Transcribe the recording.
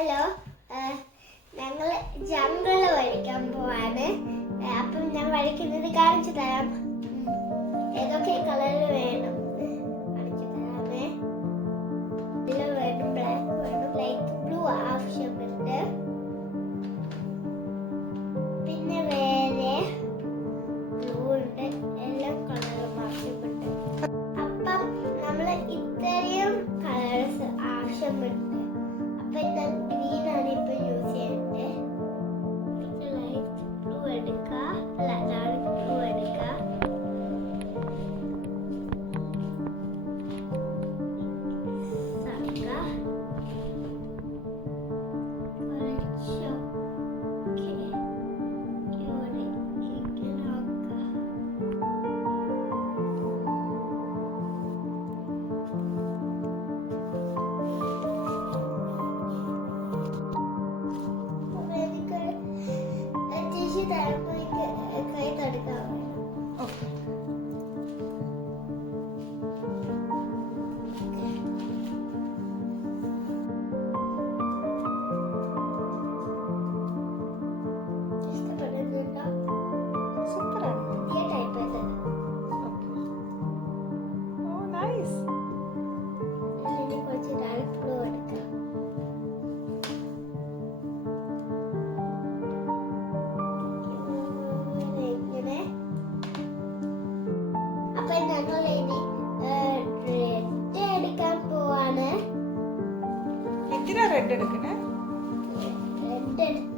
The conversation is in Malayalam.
ഹലോ, ഞങ്ങൾ ജംഗിള് വരയ്ക്കാൻ പോവാണ്. അപ്പം ഞാൻ വരയ്ക്കുന്നത് കാണിച്ചു തരാം. ഏതൊക്കെ കളറിൽ വേണം കാണിച്ചു തരാമേ. ഇതിൽ വേണം, ബ്ലാക്ക് വേണം, ലൈറ്റ് ബ്ലൂ ആവശ്യമുണ്ട്. പിന്നെ വേറെ ബ്ലൂ ഉണ്ട്, എല്ലാ കളറും ആവശ്യമുണ്ട്. അപ്പം നമ്മൾ ഇത്രയും കളേഴ്സ് ആവശ്യമുണ്ട്. അപ്പം ഞാൻ ഗ്രീൻ ആണ് ഇപ്പൊ യൂസ് ചെയ്യുന്നത്. ലൈറ്റ് ബ്ലൂ എടുക്കുക, ഡാർക്ക് ബ്ലൂ എടുക്കുക. കൈ തടുക്കാൻ ഇഷ്ടപ്പെടുന്നുണ്ടോ? സൂപ്പറാണ്. പുതിയ ടൈപ്പ് ഇത്. ഓ നൈസ്. ഇനി കുറച്ച് ഡാർക്ക് ബ്ലൂ എടുക്കാം. ഇങ്ങനെ. അപ്പൊ ഞങ്ങൾ ഇനി റെഡ് എടുക്കാൻ പോവാണ്. എന്തിനാ റെഡ് എടുക്കണേ? റെഡ്